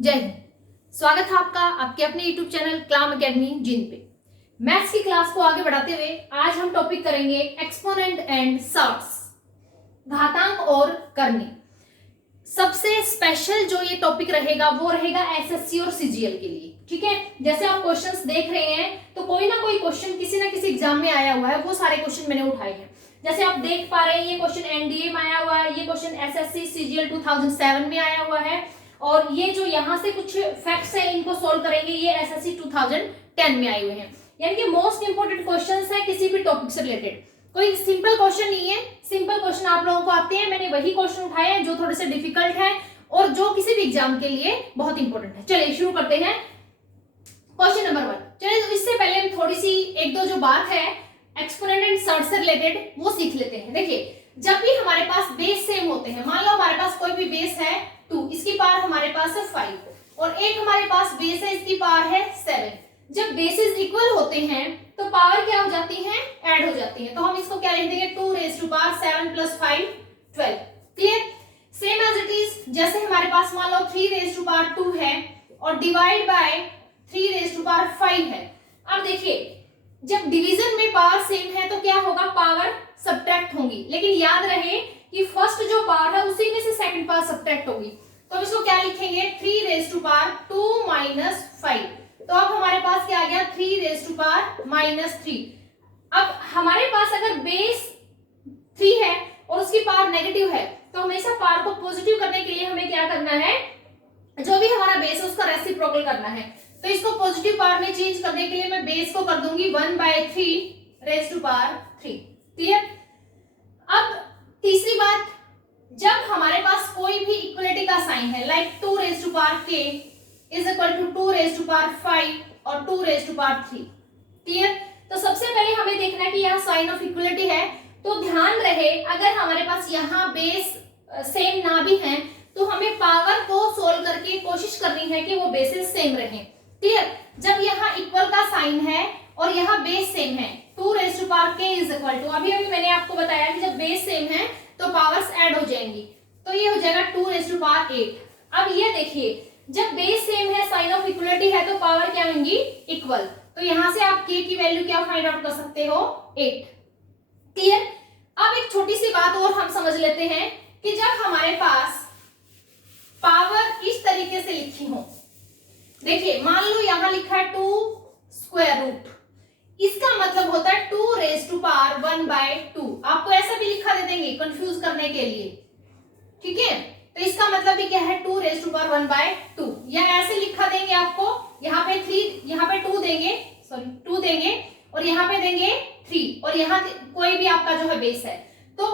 जय हिंद। स्वागत है आपका आपके अपने YouTube चैनल क्लाम एकेडमी जिन पे। मैथ्स की क्लास को आगे बढ़ाते हुए आज हम टॉपिक करेंगे एक्सपोनेंट एंड सर्ट्स, घातांक और करनी। सबसे स्पेशल जो ये टॉपिक रहेगा वो रहेगा एसएससी और सीजीएल के लिए। ठीक है, जैसे आप क्वेश्चंस देख रहे हैं तो कोई ना कोई क्वेश्चन किसी ना किसी एग्जाम में आया हुआ है, वो सारे क्वेश्चन मैंने उठाए हैं। जैसे आप देख पा रहे हैं ये क्वेश्चन एनडीए में आया हुआ है, ये क्वेश्चन एसएससी सीजीएल 2007 में आया हुआ है, और ये जो यहाँ से कुछ फैक्ट्स हैं इनको सोल्व करेंगे ये एसएससी 2010 में आए हुए हैं। यानी कि मोस्ट इंपोर्टेंट क्वेश्चंस है किसी भी टॉपिक से रिलेटेड। कोई सिंपल क्वेश्चन नहीं है, सिंपल क्वेश्चन आप लोगों को आते हैं, मैंने वही क्वेश्चन उठाए हैं जो थोड़े से डिफिकल्ट है और जो किसी भी एग्जाम के लिए बहुत इंपॉर्टेंट है। चलिए शुरू करते हैं क्वेश्चन नंबर 1। चलिए तो इससे पहले हम थोड़ी सी एक दो जो बात है एक्सपोनेंट एंड सर्ट से रिलेटेड वो सीख लेते हैं। देखिए, जब भी हमारे पास बेस सेम होते हैं, मान लो हमारे पास कोई भी बेस है 2, इसकी पावर हमारे पास है 5 और एक हमारे पास बेस है इसकी पावर है 7। जब बेसिस इक्वल होते हैं तो पावर क्या हो जाती है, ऐड हो जाती है। तो हम इसको क्या लिख देंगे 2 raise to power 7 + 5 12। Clear? Same as it is जैसे हमारे पास मान लो 3 रेज़ टू पावर 2 है और divide by 3 raise to power 5 है। अब देखिए, जब डिवीजन में पावर सेम है तो क्या होगा, पावर सब्ट्रैक्ट होंगी, लेकिन याद रहे कि फर्स्ट जो पावर है उसी में से सेकंड पावर सब्ट्रैक्ट होगी। तो अब इसको क्या लिखेंगे 3 रेज़ टू पावर 2 - 5। तो अब हमारे पास क्या आ गया 3 रेज़ टू पावर -3। अब हमारे पास अगर बेस 3 है और उसकी पावर नेगेटिव है तो हमेशा पावर को पॉजिटिव करने के लिए हमें क्या करना है, जो भी हमारा बेस है उसका रेसिप्रोकल करना है। तो इसको पॉजिटिव पावर में चेंज करने के लिए मैं बेस को कर दूंगी 1/3 रेज़ टू पावर 3। क्लियर? अब तीसरी बात, जब हमारे पास कोई भी इक्वलिटी का साइन है like 2 raise to power k = 2 raise to power 5 और 2 रेज़ टू पावर 3। क्लियर? तो सबसे पहले हमें देखना है कि यहाँ साइन ऑफ इक्वलिटी है, तो ध्यान रहे अगर हमारे पास यहाँ बेस सेम ना भी है तो हमें पावर को सोल्व करके कोशिश करनी है कि वो बेसिस सेम रहे। क्लियर? जब यहाँ इक्वल का साइन है और यहाँ बेस सेम है 2 रेज़ टू पावर k = अभी मैंने आपको बताया कि जब बेस सेम है तो पावर्स ऐड हो जाएंगी, तो ये हो जाएगा 2 रेज़ टू पावर 8। अब ये देखिए, जब बेस सेम है साइन ऑफ इक्वलिटी है तो पावर क्या होंगी, इक्वल। तो यहां से आप k की वैल्यू क्या फाइंड आउट कर सकते हो, 8। क्लियर? अब एक छोटी सी बात और हम समझ लेते हैं कि जब हमारे पास पावर इस तरीके से लिखी हो, देखिए मान लो यहां लिखा है 2√, इसका मतलब होता है 2 रेज़ टू पावर 1/2। आपको ऐसा भी लिखा दे देंगे कंफ्यूज करने के लिए। ठीक है, तो इसका मतलब भी क्या है 2 रेज़ टू पावर 1/2, या ऐसे लिखा देंगे आपको, यहाँ पे 3, यहाँ पे 2 देंगे, सॉरी 2 देंगे और यहाँ पे देंगे 3 और यहाँ कोई भी आपका जो है बेस है, तो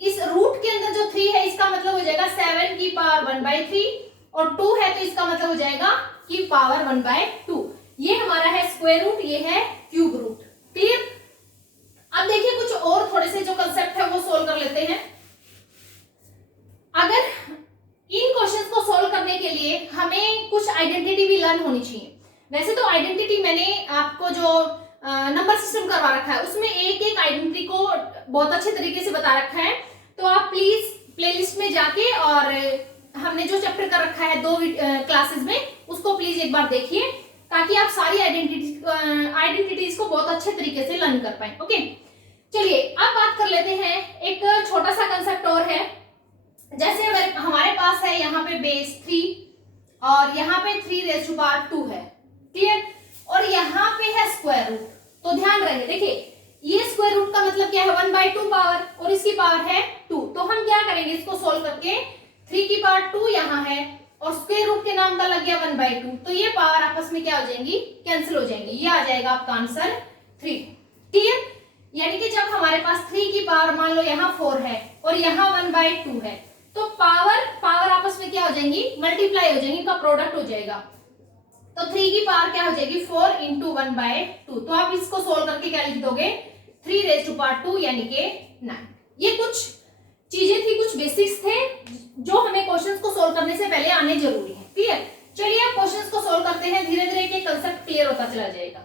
इस रूट के अंदर जो 3 है इसका मतलब हो जाएगा 7 की पावर 1/3 और 2 है तो इसका मतलब हो जाएगा की पावर 1/2। ये हमारा है स्क्वायर रूट, ये है क्यूब रूट। क्लियर? अब देखिए कुछ और थोड़े से जो कंसेप्ट है वो सोल्व कर लेते हैं। अगर इन क्वेश्चंस को सोल्व करने के लिए हमें कुछ आइडेंटिटी भी लर्न होनी चाहिए। वैसे तो आइडेंटिटी मैंने आपको जो नंबर सिस्टम करवा रखा है उसमें एक एक आइडेंटिटी को बहुत अच्छे तरीके से बता रखा है, तो आप प्लीज प्लेलिस्ट में जाके और हमने जो चैप्टर कर रखा है 2 क्लासेस में उसको प्लीज एक बार देखिए ताकि आप सारी आइडेंटिटीज को बहुत अच्छे तरीके से लर्न कर पाए। ओके, चलिए अब बात कर लेते हैं, एक छोटा सा कंसेप्ट और है। जैसे हमारे पास है यहाँ पे बेस 3 और यहाँ पे 3 रेज़ टू पावर 2 है। क्लियर? और यहाँ पे है स्क्वायर रूट, तो ध्यान रहे, देखिए ये स्क्वायर रूट का मतलब क्या है 1/2 पावर और इसकी पावर है 2। तो हम क्या करेंगे इसको सोल्व करके, 3 की पावर 2 यहाँ है और स्क्वायर रूट के नाम का लग गया 1/2, तो ये पावर आपस में क्या हो जाएंगी, कैंसिल हो जाएंगी। ये आ जाएगा आपका आंसर 3। क्लियर? यानी कि जब हमारे पास 3 की पावर मान लो यहाँ 4 है और यहाँ 1/2 है तो पावर आपस में क्या हो जाएंगी, मल्टीप्लाई हो जाएंगी, इनका प्रोडक्ट हो जाएगा। तो 3 की पावर क्या हो जाएगी 4 × 1/2। तो आप इसको सोल्व करके क्या लिख दोगे 3 रेज़ टू पावर 2 यानी कि 9। ये कुछ चीजें थी, कुछ बेसिक्स थे जो हमें क्वेश्चंस को सोल्व करने से पहले आने जरूरी है। क्लियर? चलिए अब क्वेश्चंस को सोल्व करते हैं, धीरे धीरे के कंसेप्ट क्लियर होता चला जाएगा।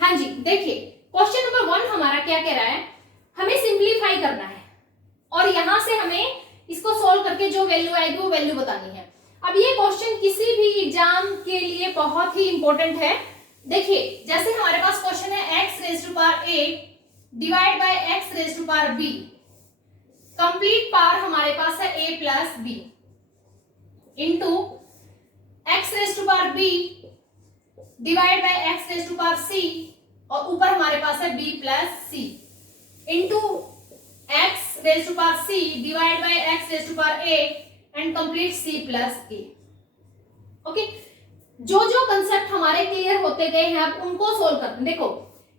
हाँ जी, देखिए क्वेश्चन नंबर 1 हमारा क्या कह रहा है, हमें सिंप्लीफाई करना है और यहां से हमें इसको सोल्व करके जो वैल्यू आएगी वो वैल्यू बतानी है। अब ये क्वेश्चन किसी भी एग्जाम के लिए बहुत ही इंपॉर्टेंट है। देखिए जैसे हमारे पास क्वेश्चन है x raise to power a divide by x raise to power b, complete power हमारे पास है a plus b into x raise to power b divide by x raise to power c, और ऊपर हमारे पास है b plus c into x raise to power c divide by x raise to power a and complete c plus a। Okay, जो जो concept हमारे clear होते गए हैं अब उनको सोल्व करते हैं। देखो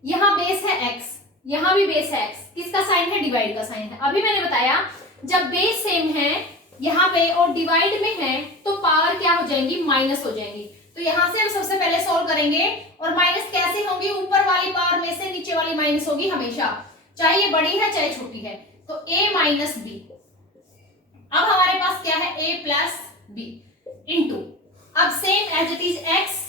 यहाँ बेस है x, यहाँ भी बेस है x, किसका साइन है? डिवाइड का साइन है। अभी मैंने बताया जब बेस सेम है यहाँ पे और डिवाइड में है तो पावर क्या हो जाएंगी? माइनस हो जाएंगी। तो यहाँ से हम सबसे पहले सोल्व करेंगे, और माइनस कैसे होंगी? ऊपर वाली पावर में से नीचे वाली माइनस होगी हमेशा, चाहे ये बड़ी है चाहे छोटी है। तो a माइनस b, अब हमारे पास क्या है? a प्लस b इंटू, अब same as it is x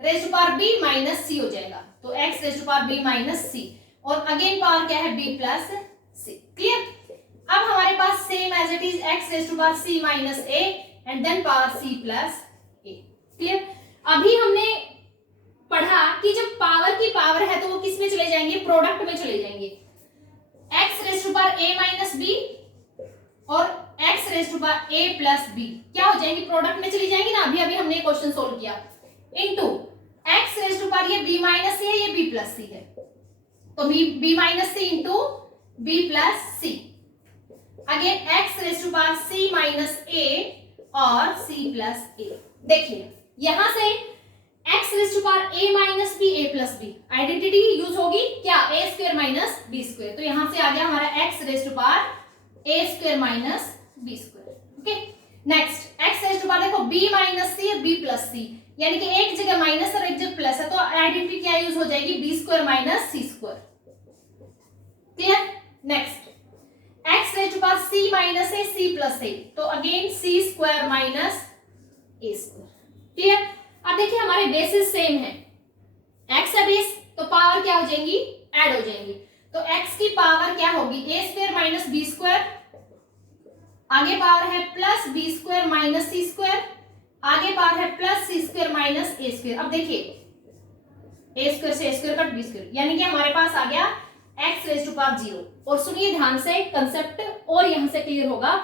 raise to power b minus c हो जाएगा, तो x raise to power b minus c, और अगेन पावर क्या है? b plus c। क्लियर? अब हमारे पास same as it is x raise to power c minus a and then power c plus a। Clear? अभी हमने पढ़ा कि जब पावर की पावर है तो वो किस में चले जाएंगे? प्रोडक्ट में चले जाएंगे। x raise to power a minus b और x raise to power a plus b क्या हो जाएंगी? प्रोडक्ट में चली जाएंगी ना। अभी अभी हमने क्वेश्चन सोल्व किया। Into x raise to power, ये b माइनस c है, ये b प्लस c है, तो b minus c into b plus c, again x raise to power c minus a और c प्लस a। देखिए यहां से x raise to power a minus b a plus b identity use होगी क्या? a square minus b square, तो यहां से आ गया हमारा x raise to power a square minus b square. Okay, next x raise to power, देखो b minus c b plus c, यानी कि एक जगह माइनस और एक जगह प्लस है, तो आइडेंटिटी क्या यूज हो जाएगी? b square minus c square. Clear? Next x raise to power c minus a c plus a, तो again c square minus a square. Clear? अब देखिए हमारे बेसिस सेम है, x है बेस, तो पावर क्या हो जाएंगी? ऐड हो जाएंगी। तो x की पावर क्या होगी? a square minus b square, आगे पावर है plus b square minus c square, आगे पावर है plus c square minus a square. अब देखिए a स्क्वायर से a square cut b square, यानी कि हमारे पास आ गया x रेज टू पावर 0। और सुनिए ध्यान से कंसेप्ट, और यहां से क्लियर होगा,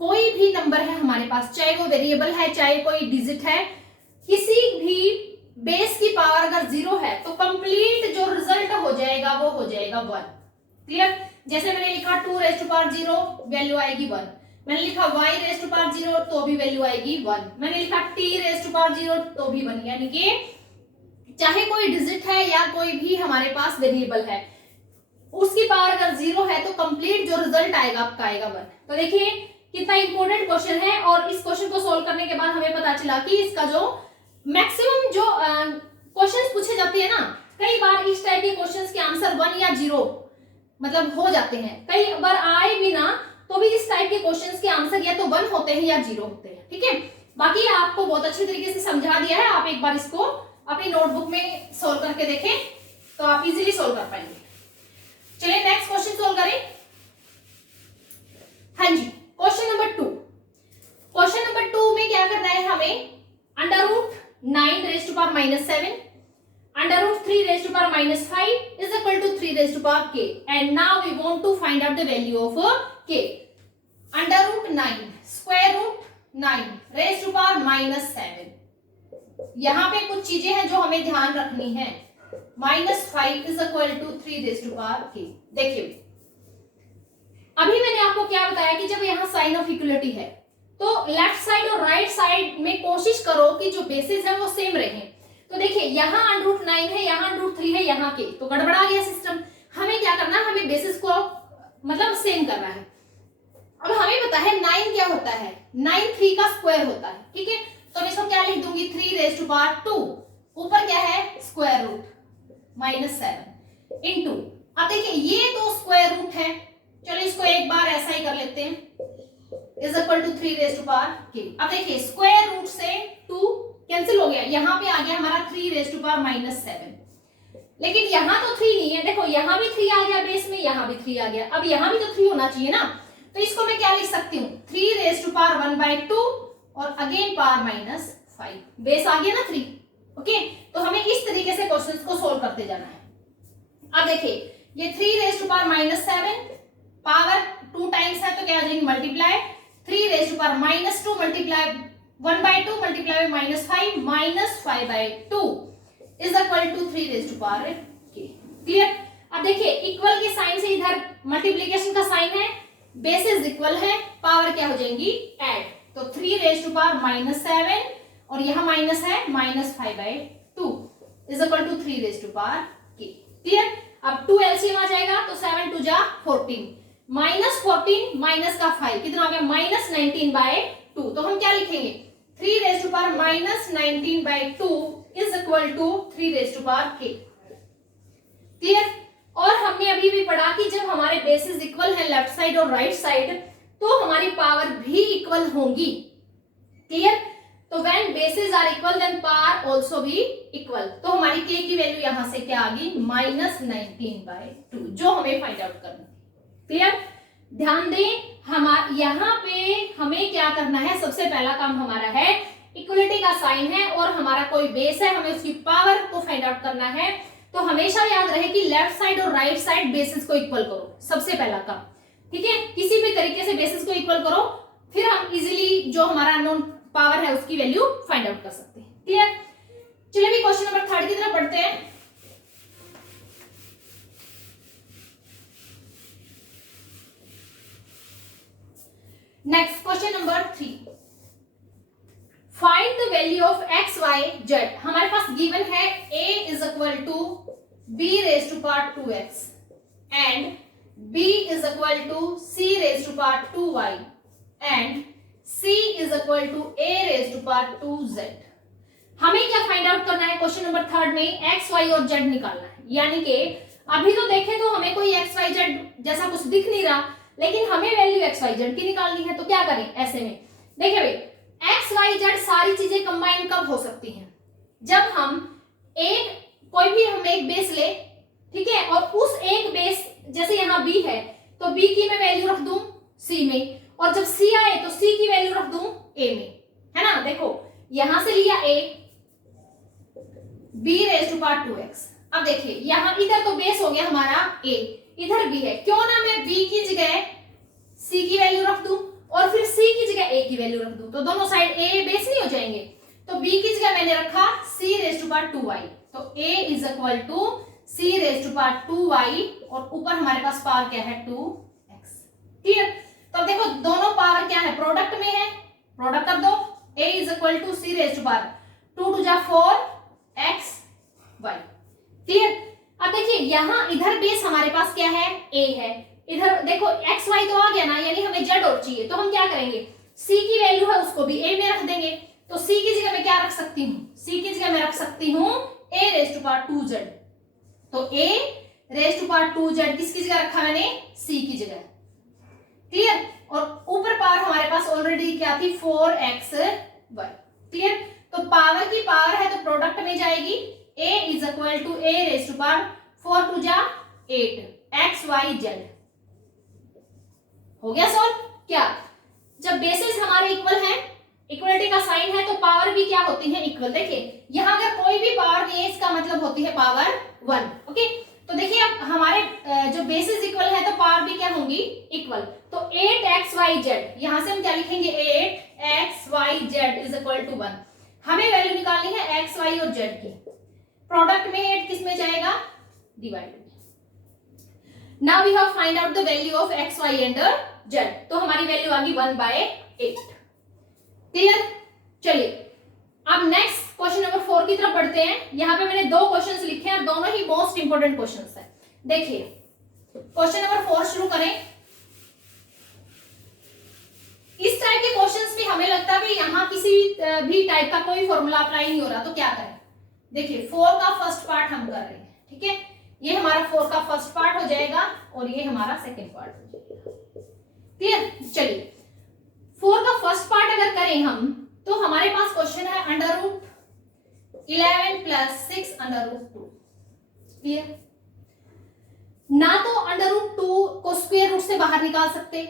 कोई भी नंबर है हमारे पास, चाहे वो वेरिएबल है चाहे कोई डिजिट है, किसी भी बेस की पावर अगर 0 है तो कंप्लीट जो रिजल्ट हो जाएगा वो हो जाएगा 1। क्लियर? जैसे मैंने लिखा 2 रेज टू पावर 0 वैल्यू आएगी 1, मैंने लिखा y रेज टू पावर 0 तो भी वैल्यू आएगी 1, मैंने लिखा t रेज टू पावर 0 तो भी 1, यानी कि चाहे कोई डिजिट है या कोई भी हमारे पास वेरिएबल है, उसकी पावर अगर 0 है तो कंप्लीट जो रिजल्ट आएगा आपका आएगा 1। तो देखिए कितना इंपॉर्टेंट क्वेश्चन है, और इस क्वेश्चन को सोल्व करने के बाद हमें पता चला कि इसका जो मैक्सिमम जो क्वेश्चंस पूछे जाते हैं ना, कई बार इस टाइप के क्वेश्चंस के आंसर 1 या 0 मतलब हो जाते हैं, कई बार आए भी ना तो भी इस टाइप के क्वेश्चंस के आंसर या तो 1 होते हैं या 0 होते हैं। ठीक है, बाकी आपको बहुत अच्छे तरीके से समझा दिया है, आप एक बार इसको अपनी नोटबुक में सोल्व करके देखें तो आप इजीली सोल्व कर पाएंगे। चलिए नेक्स्ट क्वेश्चन सोल्व करें। हाँ जी, क्वेश्चन नंबर 2। क्वेश्चन नंबर 2 में क्या करना है हमें? Under root 9 raise to power minus 7 under root 3 raised to power minus 5 is equal to 3 raised to power k, and now we want to find out the value of k. Under root 9 square root 9 raised to power minus 7, यहाँ पे कुछ चीजें हैं जो हमें ध्यान रखनी है। Minus 5 is equal to 3 raised to power k। देखिए अभी मैंने आपको क्या बताया कि जब यहाँ साइन ऑफ इक्वलिटी है तो लेफ्ट साइड और राइट साइड में कोशिश करो कि जो बेसिस है वो सेम रहे। तो देखिए यहाँ अंडर रूट 9 है, यहाँ अंडर रूट 3 है, यहाँ के, तो गड़बड़ा गया सिस्टम। हमें क्या करना है, हमें बेसिस को मतलब सेम करना है। अब हमें पता है 9 क्या होता है, 9 3 का स्क्वायर होता है। ठीक है, तो मैं इसको क्या लिख दूंगी 3 रेज टू पावर 2, ऊपर क्या है स्क्वायर रूट माइनस 7 इंटू, अब देखिए ये तो स्क्वायर रूट है, चलो इसको एक बार ऐसा ही कर लेते हैं, is equal to 3 raise to power K. अब देखिए स्क्वायर रूट से 2 कैंसिल हो गया, यहाँ पे आ गया हमारा 3 रेज टू पावर माइनस 7, लेकिन यहाँ तो 3 नहीं है। देखो यहाँ भी 3 आ गया बेस में, यहाँ भी 3 आ गया, अब यहाँ भी तो 3 होना चाहिए ना, तो इसको मैं क्या लिख सकती हूँ 3 रेज टू पावर 1/2 और अगेन पावर माइनस 5, बेस आ गया ना 3। ओके, तो हमें इस तरीके से क्वेश्चंस को सोल्व करते जाना है। अब देखिए ये 3 raise to power minus 7 power 2 times है तो क्या आ जाएगी multiply 3 raise to power minus 2 multiply 1/2 multiply minus 5 minus 5/2 is equal to 3 raise to power के। क्लियर। अब देखिए इक्वल के साइन से इधर मल्टीप्लिकेशन का साइन है, बेसिस इक्वल है, पावर क्या हो जाएंगी ऐड, तो 3 रेज टू पावर माइनस 7 और यहां माइनस है minus 5/2 is equal to 3 raise to power के। क्लियर। अब 2 एलसीएम आ जाएगा तो 7 2 जा 14 माइनस 14 माइनस का 5 कितना आ गया माइनस 19/2, तो हम क्या लिखेंगे 3 raise to power minus 19/2 is equal to 3 raise to power के। क्लियर। और हमने अभी भी पढ़ा कि जब हमारे बेसिस इक्वल है लेफ्ट साइड और राइट साइड तो हमारी पावर भी इक्वल होंगी। क्लियर। तो when bases are equal then power also भी इक्वल, तो हमारी के की वैल्यू यहां से क्या आ गई माइनस 19/2 जो हमें फाइंड आउट करना है। क्लियर। ध्यान दें यहाँ पे हमें क्या करना है, सबसे पहला काम हमारा है इक्वलिटी का साइन है और हमारा कोई बेस है, हमें उसकी पावर को फाइंड आउट करना है। तो हमेशा याद रहे कि लेफ्ट साइड और राइट साइड बेसिस को इक्वल करो, सबसे पहला काम। ठीक है, किसी भी तरीके से बेसिस को इक्वल करो, फिर हम इजीली जो हमारा अननोन पावर है उसकी वैल्यू फाइंड आउट कर सकते हैं। क्लियर। चलिए भी क्वेश्चन नंबर 3 की तरफ बढ़ते हैं। Next question number 3, find the value of x y z. हमारे पास गिवन है a is equal to b raise to power 2x and b is equal to c raise to power 2y and c is equal to a raise to power 2z। हमें क्या find out करना है question number 3 में, x y और z निकालना है। यानी कि अभी तो देखें तो हमें कोई x y z जैसा कुछ दिख नहीं रहा, लेकिन हमें वैल्यू x y z की निकालनी है। तो क्या करें ऐसे में, देखिए भाई एक्स वाई जेड सारी चीजें कंबाइन कब हो सकती हैं, जब हम कोई भी हम एक बेस ले, ठीक है, और उस एक बेस जैसे यहाँ b है तो b की मैं वैल्यू रख दूं c में, और जब c आए तो c की वैल्यू रख दूं a में, है ना। देखो यहां से लिया a b raise to power 2x। अब देखिए यहां इधर तो बेस हो गया हमारा a, इधर b है, क्यों ना मैं b की जगह c की वैल्यू रख दूं और फिर c की जगह a की वैल्यू रख दूं, तो दोनों साइड a बेस नहीं हो जाएंगे। तो b की जगह मैंने रखा c raise to power 2y, तो a is equal to c raise to power 2y और ऊपर हमारे पास पावर क्या है 2x। क्लियर। तो देखो दोनों पावर क्या है, प्रोडक्ट में है, प्रोडक्ट कर दो, a is equal to c raise to power 2 2 जा 4x y। क्लियर। अब देखिए यहां इधर बेस हमारे पास क्या है a है, इधर देखो x y तो आ गया ना, यानी हमें z और चाहिए, तो हम क्या करेंगे c की वैल्यू है उसको भी a में रख देंगे। तो c की जगह मैं क्या रख सकती हूँ, c की जगह मैं रख सकती हूँ a raise to power 2z, तो a raise to power 2z किसकी जगह रखा मैंने c की जगह। क्लियर। और ऊपर पावर हमारे पास ऑलरेडी क्या थी 4xy। क्लियर। तो पावर की पावर है तो प्रोडक्ट में जाएगी, a is equal to a raise to power 4 2 जा 8 xyz। हो गया सॉल्व। क्या, जब बेसिस हमारे इक्वल है, इक्वलिटी का साइन है, तो पावर भी क्या होती है इक्वल। देखिए यहां अगर कोई भी पावर नहीं है इसका मतलब होती है पावर 1। ओके, तो देखिए अब हमारे जो बेसिस इक्वल है तो पावर भी क्या होंगी इक्वल। तो 8xyz यहां से हम क्या लिखेंगे 8xyz इज इक्वल टू 1। हमें वैल्यू निकालनी है x y और z की, प्रोडक्ट में 8 किस में जाएगा divide. Now we have find out the value of x y and z, तो हमारी वैल्यू आ गई 1/8। क्लियर। चलिए अब नेक्स्ट क्वेश्चन नंबर 4 की तरफ बढ़ते हैं। यहाँ पे मैंने 2 क्वेश्चंस लिखे हैं और दोनों ही मोस्ट इंपोर्टेंट क्वेश्चंस हैं। देखिए क्वेश्चन नंबर 4 शुरू करें। इस टाइप के क्वेश्चंस भी हमें लगता है यहाँ किसी भी टाइप का कोई फॉर्मूला अप्लाई नहीं हो रहा, तो क्या करें। देखिए 4 का फर्स्ट पार्ट हम कर रहे हैं, ठीक है, ये हमारा 4 का फर्स्ट पार्ट हो जाएगा और ये हमारा सेकेंड पार्ट हो जाएगा। क्लियर। चलिए 4 का फर्स्ट पार्ट अगर करें हम, तो हमारे पास क्वेश्चन है √11 + 6 √2। क्लियर। ना तो √2 को स्क्वायर रूट से बाहर निकाल सकते,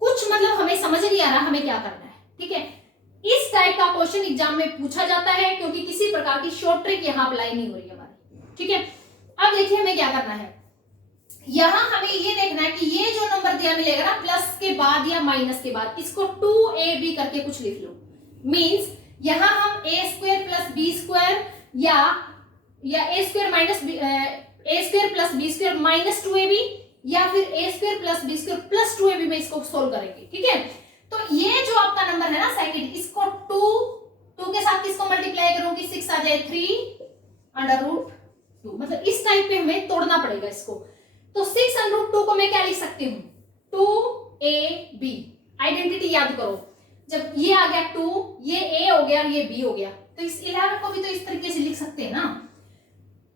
कुछ मतलब हमें समझ नहीं आ रहा हमें क्या करना है। ठीक है, इस टाइप का क्वेश्चन एग्जाम में पूछा जाता है, क्योंकि किसी प्रकार की शॉर्ट ट्रिक यहाँ अप्लाई नहीं हो रही हमारी। ठीक है, अब देखिए हमें क्या करना है। यहां हमें ये देखना है कि ये जो नंबर दिया मिलेगा ना प्लस के बाद या माइनस के बाद, इसको 2ab करके कुछ लिख लो। मींस यहां हम a square plus b square या a square minus a square plus b square minus 2ab या फिर a square plus b square plus 2ab में इसको सोल्व करेंगे। ठीक है, तो ये जो आपका नंबर है ना सेकंड, इसको 2 के साथ किसको मल्टीप्लाई करूंगी, 6 आ जाए 3√2, मतलब इस टाइप पे हमें तोड़ना पड़ेगा इसको। तो 6√2 को मैं क्या लिख सकती हूँ, 2ab। आइडेंटिटी याद करो, जब ये आ गया 2, ये a हो गया और ये b हो गया, तो इस 11 को भी तो इस तरीके से लिख सकते हैं ना।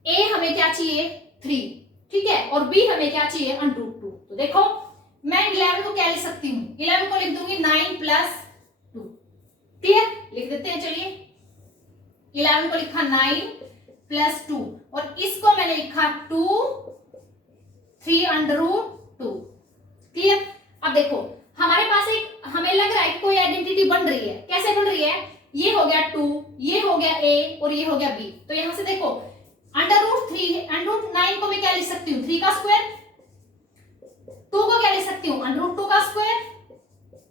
a हमें क्या चाहिए 3, ठीक है, और b हमें क्या चाहिए √2। तो देखो मैं 11 को क्या लिख सकती हूँ, 11 को लिख दूंगी 9 + 2। क्लियर, लिख देते हैं। चलिए 11 को लिखा 9 + 2 और इसको मैंने लिखा 2 3√2। क्लियर, अब देखो हमारे पास एक, हमें लग रहा है कि कोई आइडेंटिटी बन रही है। कैसे बन रही है, ये हो गया 2, ये हो गया a और ये हो गया b। तो यहां से देखो √9 को मैं क्या लिख सकती हूँ, 3 का स्क्वायर, 2 को क्या लिख सकती हूँ √2 का स्क्वायर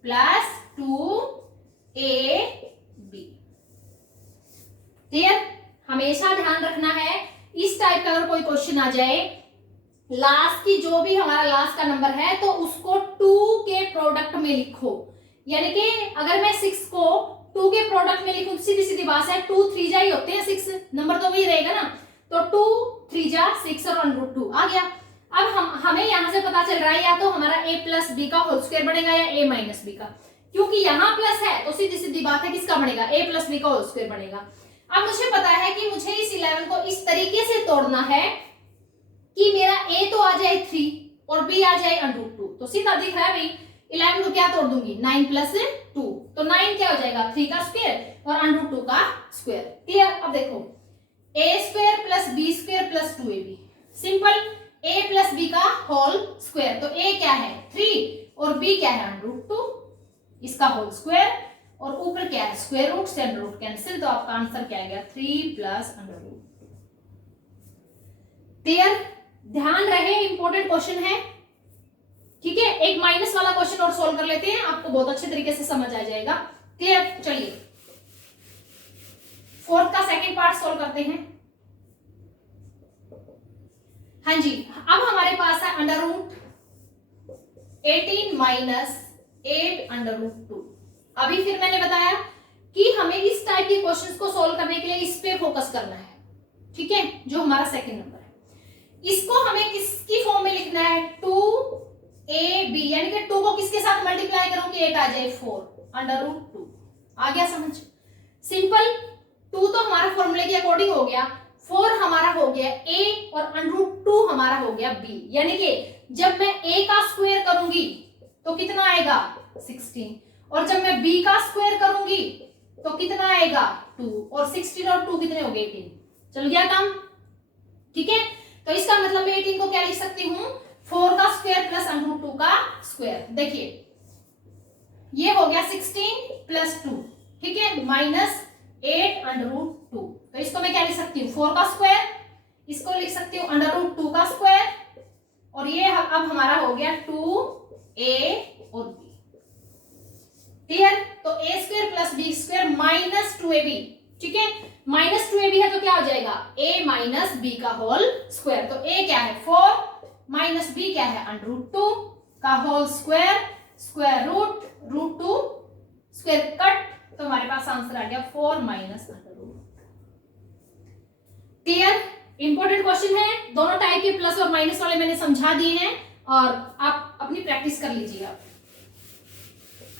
प्लस 2ab। क्लियर, हमेशा ध्यान रखना है इस टाइप का अगर कोई क्वेश्चन आ जाए, लास्ट की जो भी हमारा लास्ट का नंबर है तो उसको 2 के प्रोडक्ट में लिखो। यानी कि अगर मैं 6 को 2 के प्रोडक्ट में लिखूं, सीधी सीधी बात है, 2 3 जा ही होते हैं, 6 नंबर तो वही रहेगा ना। तो 2 3 जा 6 और √2 आ गया। अब हमें यहां से पता चल रहा है या तो हमारा a + b का होल स्क्वायर बनेगा या a - b का, क्योंकि यहां प्लस है तो सीधी सीधी बात है किसका बनेगा, a + b का होल स्क्वायर बनेगा। अब मुझे पता है कि मुझे इस 11 को इस तरीके से तोड़ना है कि मेरा a तो आ जाए 3 और b आ जाए √2। तो सीधा दिख रहा है भाई, 11 को क्या तोड़ दूंगी, 9 + 2, तो 9 क्या हो जाएगा 3 का स्क्वायर और √2 का स्क्वायर। क्लियर, अब देखो a square plus b square plus 2ab, simple, a + b का होल स्क्वायर। तो a क्या है 3 और b क्या है √2, इसका होल स्क्वायर, और ऊपर क्या है स्क्वायर रूट से √ कैंसिल, तो आपका आंसर क्या आ गया 3 + √2। क्लियर, ध्यान रहे इंपॉर्टेंट क्वेश्चन है। ठीक है, एक माइनस वाला क्वेश्चन और सोल्व कर लेते हैं, आपको बहुत अच्छे तरीके से समझ आ जाएगा। क्लियर, चलिए फोर्थ का सेकंड पार्ट सोल्व करते हैं। हाँ जी, अब हमारे पास है √18 - 8√2। अभी फिर मैंने बताया कि हमें इस टाइप के क्वेश्चंस को सोल्व करने के लिए इस पे फोकस करना है। ठीक है, जो हमारा सेकंड नंबर है, इसको हमें किसकी फॉर्म में लिखना है 2ab, यानी कि 2 को किसके साथ मल्टीप्लाई करूंगी 8 आ जाए 4√2। आ गया समझ, सिंपल। 2 तो हमारा फॉर्मूले के अकॉर्डिंग हो गया, 4 हमारा हो गया a और √2 हमारा हो गया b। यानी कि जब मैं a का स्क्वायर करूंगी तो कितना आएगा 16, और जब मैं b का स्क्वायर करूंगी तो कितना आएगा 2, और 16 और 2 कितने हो गए 18। चल गया काम। ठीक है, तो इसका मतलब मैं 18 को क्या लिख सकती हूँ 4 का स्क्वायर प्लस √2 का स्क्वायर। देखिए ये हो गया 16 + 2, ठीक है, -8√2। तो इसको मैं क्या लिख सकती हूँ 4 का स्क्वायर, इसको लिख सकती हूँ √2 का स्क्वायर, और ये अब हमारा हो गया 2a और b। क्लियर, तो a square plus b square -2ab। ठीक है, -2ab है तो क्या हो जाएगा a - b का होल स्क्वायर। तो a क्या है 4 - b क्या है √2 का whole square, square root √2 square cut, तो हमारे पास आंसर आ गया 4 - √2। क्लियर, इंपॉर्टेंट क्वेश्चन है, दोनों टाइप के प्लस और माइनस वाले मैंने समझा दिए हैं, और आप अपनी प्रैक्टिस कर लीजिएगा।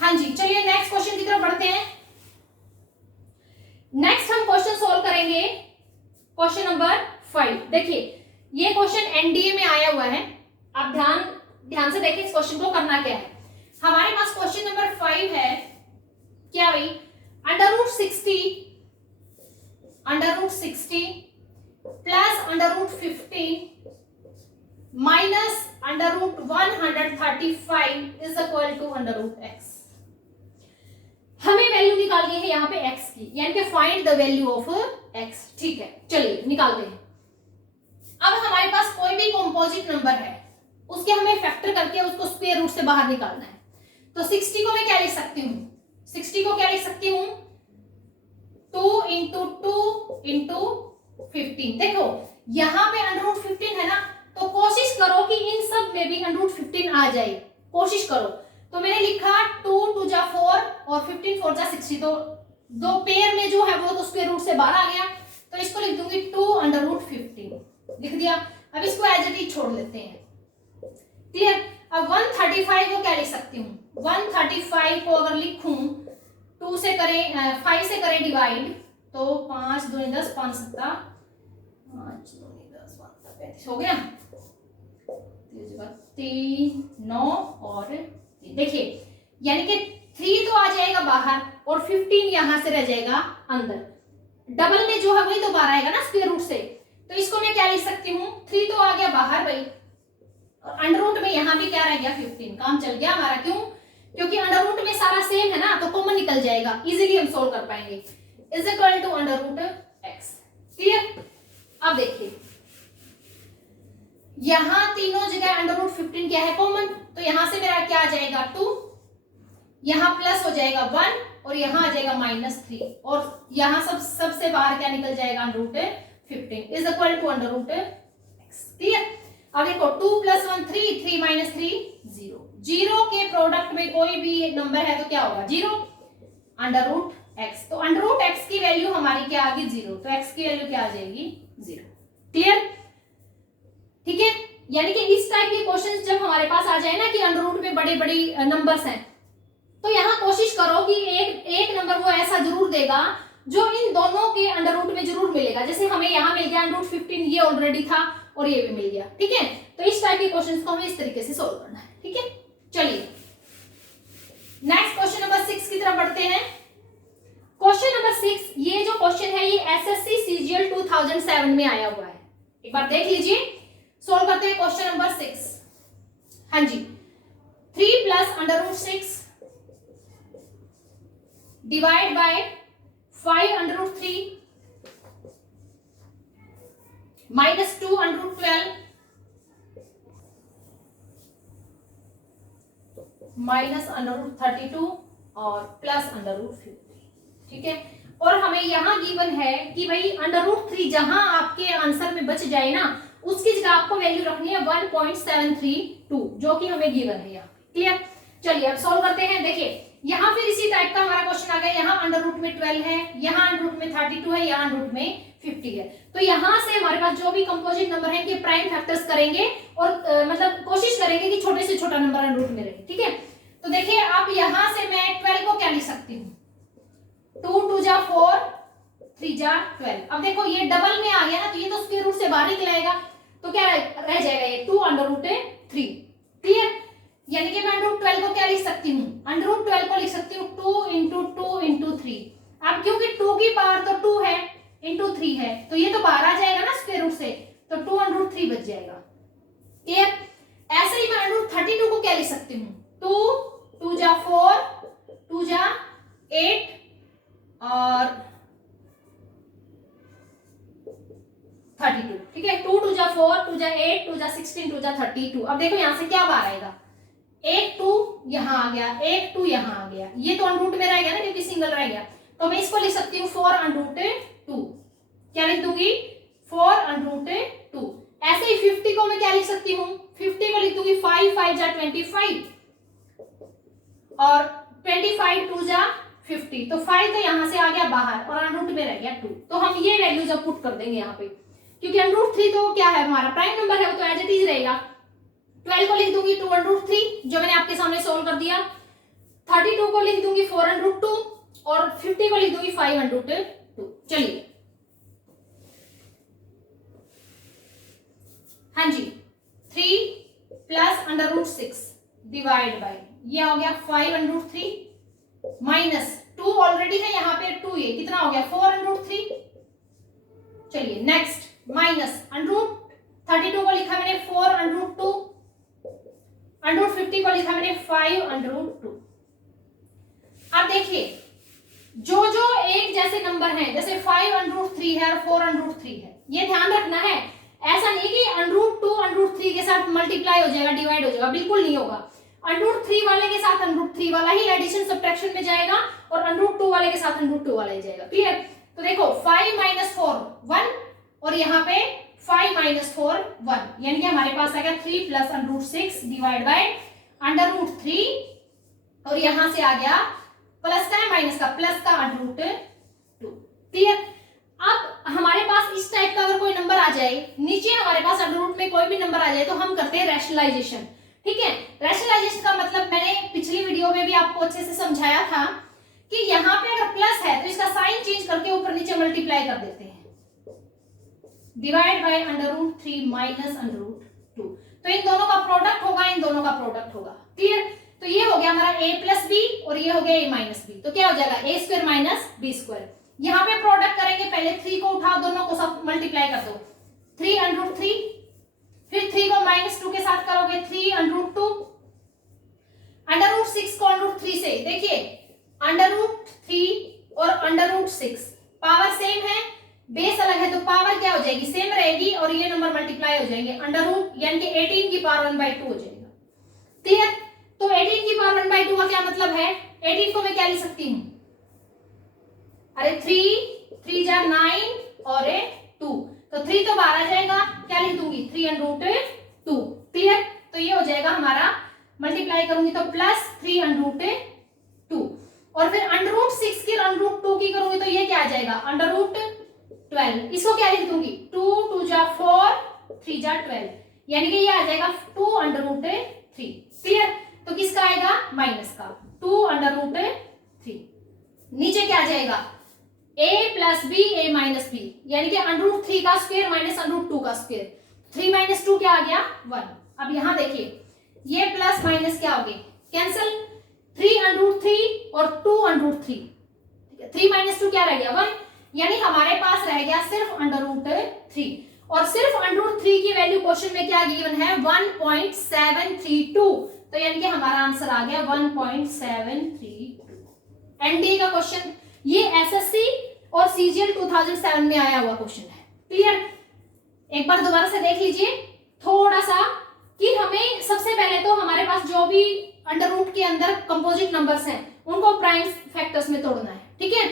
हाँ जी, चलिए नेक्स्ट क्वेश्चन की तरफ बढ़ते हैं। नेक्स्ट हम क्वेश्चन सोल्व करेंगे क्वेश्चन नंबर 5। देखिए ये क्वेश्चन एनडीए में आया हुआ है, आप ध्यान से देखिए इस क्वेश्चन को करना क्या है। हमारे पास क्वेश्चन नंबर 5 है, क्या भाई, √60 plus √50 minus √135 is equal to √x। हमें वैल्यू निकालनी है यहाँ पे x की, यानी कि find the value of x। ठीक है, चलिए निकालते हैं। अब हमारे पास कोई भी कॉम्पोजिट नंबर है, उसके हमें फैक्टर करके उसको स्क्वायर रूट से बाहर निकालना है। तो 60 को मैं क्या लिख सकती हूँ, 60 को क्या लिख सकती हूँ, 2 इंटू 2 इंटू 15। देखो यहाँ पे √15 है ना, तो कोशिश करो कि इन सब में भी √15 आ जाए, कोशिश करो। तो मैंने लिखा 2 2 जा 4 और 15 4 जा 60, तो दो पेयर में जो है वो तो स्क्वायर रूट से बाहर आ गया, तो इसको लिख दूंगी 2 √15 लिख दिया। अब इसको एज इट इज छोड़ लेते हैं, क्लियर। अब 135 को क्या लिख सकती हूँ, 135 को अगर लिखूं 2 से करें 5 से करें डिवाइड, तो 5 2 10 5 7 5 2 10 35 हो गया, 3 9 और 3। देखिए यानी कि 3 तो आ जाएगा बाहर और 15 यहां से रह जाएगा अंदर, डबल में जो है वही तो बाहर आएगा ना स्क्वायर रूट से। तो इसको मैं क्या लिख सकती हूँ, 3 तो आ गया बाहर भाई, और अंडर रूट में यहाँ भी क्या रह गया 15, काम चल गया हमारा। क्यों, क्योंकि अंडर रूट में सारा सेम है ना, तो कॉमन निकल जाएगा, इजीली हम सोल्व कर पाएंगे। Is equal to √x, clear. अब देखिए यहाँ तीनों जगह √15 क्या है कॉमन, तो यहां से मेरा क्या आ जाएगा 2, यहाँ प्लस हो जाएगा 1 और यहाँ आ जाएगा -3, और यहाँ सबसे बाहर क्या निकल जाएगा √15 is equal to √x, clear. अब देखो 2 + 1 3 3 - 3 0, 0 के प्रोडक्ट में कोई भी नंबर है तो क्या होगा 0, √x। तो √x की वैल्यू हमारी क्या आ गई 0, तो x की वैल्यू क्या आ जाएगी 0, क्लियर। ठीक है, यानी कि इस टाइप के क्वेश्चंस जब हमारे पास आ जाए ना कि अंडर रूट में बड़े बड़े नंबर्स हैं, तो यहाँ कोशिश करो कि एक नंबर वो ऐसा जरूर देगा जो इन दोनों के अंडर रूट में जरूर मिलेगा। जैसे हमें यहाँ मिल गया √15, ये ऑलरेडी था और ये भी मिल गया, ठीक है। तो इस टाइप के क्वेश्चंस को हमें इस तरीके से सोल्व करना है, ठीक है। चलिए नेक्स्ट क्वेश्चन नंबर 6 की तरफ बढ़ते हैं। क्वेश्चन नंबर 6, ये जो क्वेश्चन है ये एसएससी सीजीएल 2007 में आया हुआ है, एक बार देख लीजिए। सोल्व करते हैं क्वेश्चन नंबर 6। हाँ जी, 3 + √6 डिवाइड बाय 5 √3 -2 √12 -√32 और +√50, ठीक है। और हमें यहाँ गिवन है कि भाई √3 जहां आपके आंसर में बच जाए ना, उसकी जगह आपको वैल्यू रखनी है 1.732, जो कि हमें गिवन है यहाँ, क्लियर। चलिए अब सॉल्व करते हैं। देखिए यहाँ फिर इसी टाइप का हमारा क्वेश्चन आ गया, यहाँ अंडर रूट में 12 है, यहाँ अंडर रूट में 32 है, यहाँ अंडर रूट में 50 है। तो यहाँ से हमारे पास जो भी कंपोजिट नंबर है कि प्राइम फैक्टर्स करेंगे और मतलब कोशिश करेंगे कि छोटे से छोटा नंबर अंडर रूट में रहे, ठीक है। तो देखिए अब यहाँ से मैं 12 को क्या लिख सकती हूँ, 2 2 जा 4 3 जा 12। अब देखो ये डबल में आ गया ना, तो ये तो स्क्वायर रूट से बाहर निकल आएगा, तो क्या रह जाएगा ये 2 √3, क्लियर। यानी कि मैं √12 को क्या लिख सकती हूँ, √12 को लिख सकती हूँ 2 × 2 × 3। अब क्योंकि 2 की पावर तो 2 है इंटू 3 है, तो ये तो बाहर आ जाएगा ना स्क्वायर रूट से, तो 2 √3 बच जाएगा, क्लियर। ऐसे ही मैं √32 को क्या लिख सकती हूँ, 2 2 जा 4 2 जा 8 और 32, ठीक है। 2 2 जा 4 2 जा 8 2 जा 16 2 जा 32। अब देखो यहाँ से क्या बाहर आएगा, 1 2 यहाँ आ गया, 1 2 यहाँ आ गया, ये तो अंडर रूट में रह गया ना क्योंकि सिंगल रह गया, तो मैं इसको लिख सकती हूँ 4 √2। क्या लिख दूंगी 4 √2। ऐसे ही 50 को मैं क्या लिख सकती हूँ, 50 को लिख दूंगी 5 5 जा 25 और 25 2 जा 50, तो 5 तो यहाँ से आ गया बाहर और अंडर रूट में रह गया 2। तो हम ये वैल्यू जब पुट कर देंगे यहाँ पे, क्योंकि √3 तो क्या है हमारा प्राइम नंबर है, वो तो एज इट इज रहेगा। 12 को लिख दूंगी 2 √3 जो मैंने आपके सामने सोल्व कर दिया, 32 को लिख दूंगी 4 √2 और 50 को लिख दूंगी 5 √2। चलिए हाँ जी, 3 + √6 डिवाइड बाय, ये हो गया 5 √3 माइनस 2 ऑलरेडी है यहाँ पे 2, ये कितना हो गया 4 √3। चलिए नेक्स्ट माइनस √32 को लिखा मैंने 4 √2, √50 को लिखा मैंने 5 √2। अब देखिए जो जो एक जैसे नंबर हैं, जैसे 5√3 है और 4√3 है, ये ध्यान रखना है। ऐसा नहीं कि √2 √3 के साथ मल्टीप्लाई हो जाएगा, डिवाइड हो जाएगा, बिल्कुल नहीं होगा। √3 वाले के साथ √3 वाला ही एडिशन सब्ट्रैक्शन में जाएगा और √2 वाले के साथ √2 वाला ही जाएगा। क्लियर? तो देखो 5 - 4 1 और यहाँ पे 5 - 4 1, यानी कि हमारे पास आएगा 3 + √6 डिवाइड बाय √3 और यहां से आ गया प्लस का माइनस का, प्लस का √2। क्लियर? अब हमारे पास इस टाइप का अगर कोई नंबर आ जाए, नीचे हमारे पास अंडर में कोई भी नंबर आ जाए, तो हम करते हैं रैशनलाइजेशन। ठीक है? रैशनलाइजेशन का मतलब मैंने पिछली वीडियो में भी आपको अच्छे से समझाया था कि यहाँ पे अगर प्लस है तो इसका साइन चेंज करके ऊपर नीचे मल्टीप्लाई कर देते हैं, डिवाइड बाय √3 माइनस √2। तो इन दोनों का प्रोडक्ट होगा, इन दोनों का प्रोडक्ट होगा। क्लियर? तो ये हो गया हमारा a + b और ये हो गया a - b। तो क्या हो जाएगा a² - b²। यहाँ पे प्रोडक्ट करेंगे, पहले 3 को उठाओ, दोनों को सब मल्टीप्लाई कर दो, 3√3, फिर 3 को -2 के साथ करोगे 3√2, √6 को √3 से, देखिए √3 और √6 पावर सेम है, बेस अलग है, तो पावर क्या हो जाएगी, सेम रहेगी और ये नंबर मल्टीप्लाई हो जाएंगे, यानी कि 18 की पावर 1/2 हो जाएगा। क्लियर? तो 18 की पावर 1/2 का क्या मतलब है, 18 को मैं क्या लिख सकती हूँ, अरे 3 जा 9 और 2, तो 3 तो बाहर आ जाएगा, क्या लिख दूंगी 3√2। क्लियर? तो ये हो जाएगा हमारा, मल्टीप्लाई करूंगी तो प्लस 3√2 और फिर √6 की √2 की करूंगी तो ये क्या आ जाएगा √12। इसको क्या लिख दूंगी 2 जा 4 3 जा 12, यानी कि ये आ जाएगा 2√3। क्लियर? तो किसका आएगा, माइनस का, 2√3। नीचे क्या आ जाएगा a + b a - b, यानी कि √3 का स्क्वायर माइनस √2 का स्क्वायर, 3 - 2 क्या आ गया 1। अब यहां देखिए ये प्लस माइनस क्या हो गए, कैंसिल, 3√3 और 2√3, 3 - 2 क्या रह गया 1, यानी हमारे पास रह गया सिर्फ √3 और सिर्फ √3 की वैल्यू क्वेश्चन में क्या गिवन है 1.732, तो यानी कि हमारा आंसर आ गया 1.732। एनडीए का क्वेश्चन, ये एसएससी और सीजीएल 2007 में आया हुआ क्वेश्चन है। क्लियर? एक बार दोबारा से देख लीजिए थोड़ा सा कि हमें सबसे पहले तो हमारे पास जो भी अंडर के अंदर कंपोजिट नंबर्स हैं उनको प्राइम फैक्टर्स में तोड़ना है। ठीक है?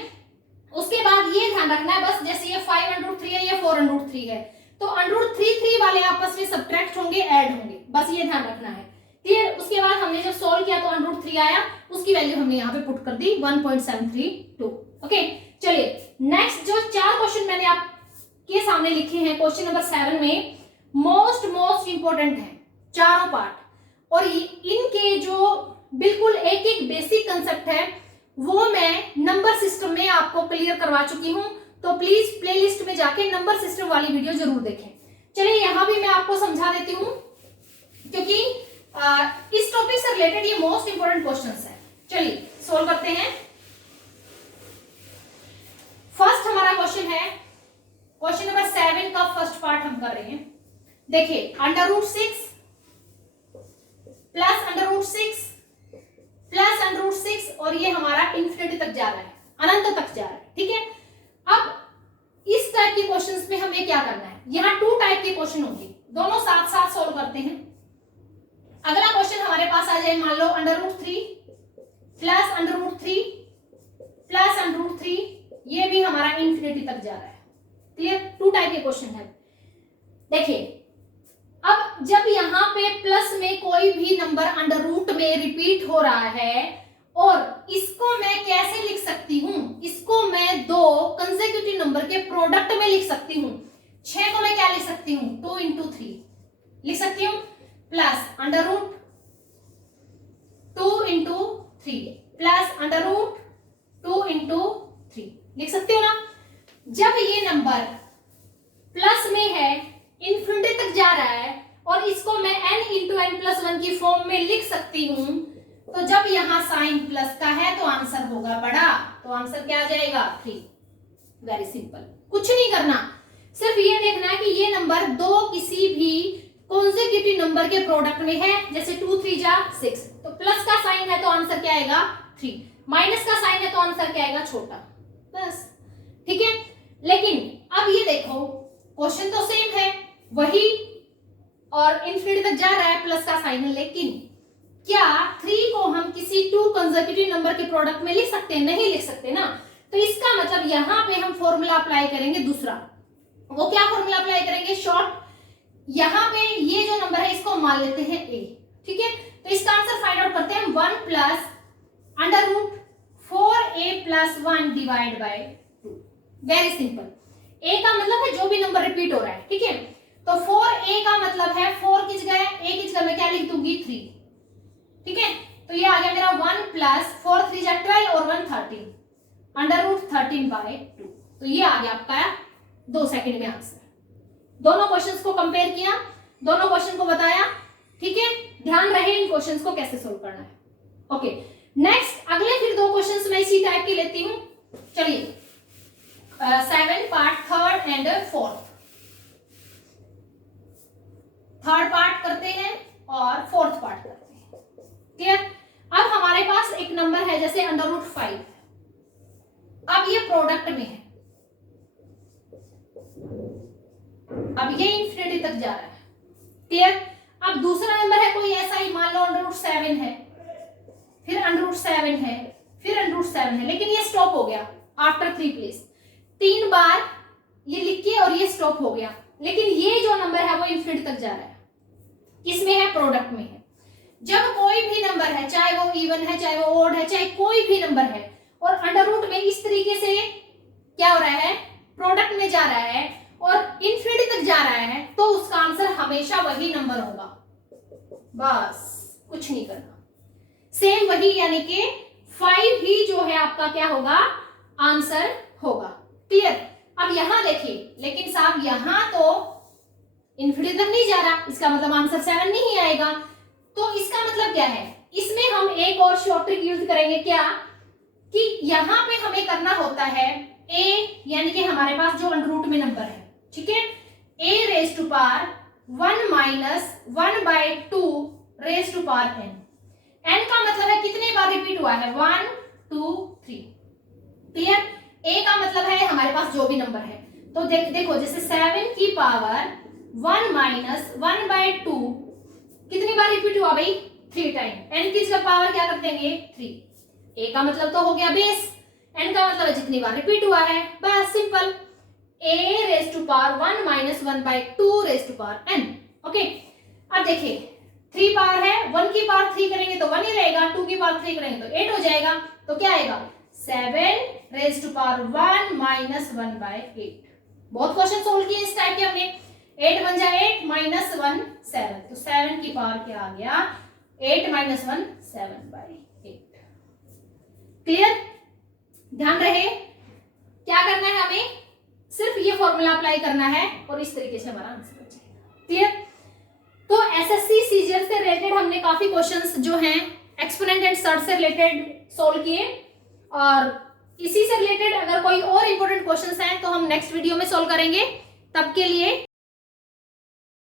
उसके बाद ये ध्यान रखना है बस, जैसे ये 5√3 है, ये 4√3 है, तो √3 वाले आपस में सब्ट्रैक्ट होंगे, ऐड होंगे, बस ये ध्यान रखना है। क्लियर? उसके बाद हमने जब सॉल्व किया तो √3 आया, उसकी वैल्यू हमने यहाँ पे पुट कर दी 1.732। ओके, चलिए नेक्स्ट जो 4 क्वेश्चन मैंने आपके सामने लिखे हैं क्वेश्चन नंबर 7 में, मोस्ट इंपॉर्टेंट है चारों पार्ट, और इनके जो बिल्कुल एक एक बेसिक कंसेप्ट है वो मैं नंबर सिस्टम में आपको क्लियर करवा चुकी हूं, तो प्लीज प्लेलिस्ट में जाके नंबर सिस्टम वाली वीडियो जरूर देखें। चलिए यहां भी मैं आपको समझा देती हूं, क्योंकि इस टॉपिक से रिलेटेड ये मोस्ट इंपोर्टेंट क्वेश्चंस है। चलिए सोल्व करते हैं। फर्स्ट हमारा क्वेश्चन है, क्वेश्चन नंबर 7 का फर्स्ट पार्ट हम कर रहे हैं। देखिए √6 प्लस √6 प्लस √6 और ये हमारा इंफिनिटी तक जा रहा है, अनंत तक जा रहा है। ठीक है? अब इस टाइप के क्वेश्चंस में हमें क्या करना है, यहाँ 2 टाइप के क्वेश्चन होंगे, दोनों साथ साथ सोल्व करते हैं। अगला क्वेश्चन हमारे पास आ जाए, मान लो √3 प्लस √3 प्लस √3, ये भी हमारा इंफिनिटी तक जा रहा है। क्लियर? 2 टाइप के क्वेश्चन है। देखिए अब जब यहाँ पे प्लस में कोई भी नंबर अंडर रूट में रिपीट हो रहा है, और इसको मैं कैसे लिख सकती हूं, इसको मैं 2 कंसेक्यूटिव नंबर के प्रोडक्ट में लिख सकती हूं। 6 को मैं क्या लिख सकती हूं 2 × 3 लिख सकती हूं, प्लस √2 × 3 प्लस √2 × 3 लिख सकती हूं ना। जब ये नंबर प्लस में है, इन्फिनिटी तक जा रहा है, और इसको मैं n × n+1 की फॉर्म में लिख सकती हूं, तो जब यहां साइन प्लस का है तो आंसर होगा बड़ा, तो आंसर क्या आ जाएगा 3। वेरी सिंपल, कुछ नहीं करना, सिर्फ ये देखना है कि ये नंबर 2 किसी भी कॉन्सेक्यूटिव नंबर के प्रोडक्ट में है, जैसे 2 3 जा 6, तो प्लस का साइन है तो आंसर क्या आएगा 3, माइनस का साइन है तो आंसर क्या आएगा, छोटा, बस। ठीक है, लेकिन अब ये देखो क्वेश्चन तो सेम है, वही और इंफिनिटी तक जा रहा है, प्लस का साइन है, लेकिन क्या 3 को हम किसी 2 कंसेक्यूटिव नंबर के प्रोडक्ट में लिख सकते हैं? नहीं लिख सकते ना। तो इसका मतलब यहाँ पे हम फॉर्मूला अप्लाई करेंगे दूसरा। वो क्या फॉर्मूला अप्लाई करेंगे? शॉर्ट, यहाँ पे ये जो नंबर है इसको मान लेते हैं a, ठीक है। तो इसका आंसर फाइंड आउट करते हैं हम, 1 plus under root 4a plus 1 divide by 2। Very simple. a का मतलब है जो भी नंबर रिपीट हो रहा है, ठीक है। तो 4a का मतलब है 4 किस गए, a किस गए, मैं क्या लिख दूंगी 3, ठीक है। तो ये आ गया मेरा 1 प्लस 4 3 जा 12 और 1 13 अंडर रूट 13 बाय 2। तो ये आ गया आपका 2 सेकंड में आंसर। दोनों क्वेश्चंस को कंपेयर किया, दोनों क्वेश्चन को बताया, ठीक है। ध्यान रहे इन क्वेश्चंस को कैसे सोल्व करना है। ओके, नेक्स्ट अगले फिर 2 क्वेश्चंस मैं इसी टाइप की लेती हूं। चलिए 7 part, third and fourth. Third part करते हैं और फोर्थ पार्ट करते हैं, क्लियर। अब हमारे पास एक नंबर है जैसे अंडर रूट 5, अब ये प्रोडक्ट में है, अब ये इंफिनिटी तक जा रहा है, क्लियर। अब दूसरा नंबर है कोई ऐसा ही, मान लो अंडर रूट 7 है, फिर अंडर रूट 7 है, फिर अंडर रूट 7 है, लेकिन ये स्टॉप हो गया आफ्टर 3 प्लेस। 3 बार ये लिख के और ये स्टॉप हो गया, लेकिन ये जो नंबर है वो इंफिनिटी तक जा रहा है। किसमें है? प्रोडक्ट में है। जब कोई भी नंबर है, चाहे वो इवन है, चाहे वो ओड है, चाहे कोई भी नंबर है, और अंडर रूट में इस तरीके से क्या हो रहा है, प्रोडक्ट में जा रहा है और इंफिनिटी तक जा रहा है, तो उसका आंसर हमेशा वही नंबर होगा, बस कुछ नहीं करना। सेम वही, यानी कि 5 ही जो है आपका क्या होगा, आंसर होगा, क्लियर। अब यहां देखिए, लेकिन साहब यहां तो इंफिनिटी तक नहीं जा रहा, इसका मतलब आंसर 7 नहीं आएगा। तो इसका मतलब क्या है, इसमें हम एक और शॉर्ट ट्रिक यूज करेंगे, क्या कि यहां पे हमें करना होता है a, यानी कि हमारे पास जो अंडर रूट में नंबर है, ठीक है, a raise to power 1 minus 1 by 2 raise to power n। n का मतलब है कितने बार रिपीट हुआ है, 1 2 3, क्लियर। a का मतलब है हमारे पास जो भी नंबर है। तो देखो जैसे 7 की पावर 1 माइनस 1 बाय 2 कितनी बार रिपीट हुआ भाई, 3 टाइम। n की जगह पावर क्या कर देंगे, 3। a का मतलब तो हो गया बेस, n का मतलब है जितनी बार रिपीट हुआ है, बस simple. a raise to power 1 minus 1 by 2 raise to power n। Okay, अब देखिए 3 पावर है, 1 की पावर 3 करेंगे तो 1 ही रहेगा, 2 की पावर 3 करेंगे तो 8 हो जाएगा। तो क्या आएगा, 7 raise to power 1 minus 1 by 8। बहुत क्वेश्चन सोल्व किए इस टाइप के हमने। 8 बन जाए 8 माइनस 1 7, तो 7 की पावर क्या आ गया, 8 माइनस 1 7 बाय 8, क्लियर। ध्यान रहे क्या करना है, हमें सिर्फ ये फॉर्मूला अप्लाई करना है और इस तरीके से हमारा आंसर हो जाएगा, क्लियर। तो एसएससी सीजीएल से रिलेटेड हमने काफी क्वेश्चंस जो हैं एक्सपोनेंट एंड सर्ट से रिलेटेड सोल्व किए, और इसी से रिलेटेड अगर कोई और इंपॉर्टेंट क्वेश्चंस हैं तो हम नेक्स्ट वीडियो में सोल्व करेंगे। तब के लिए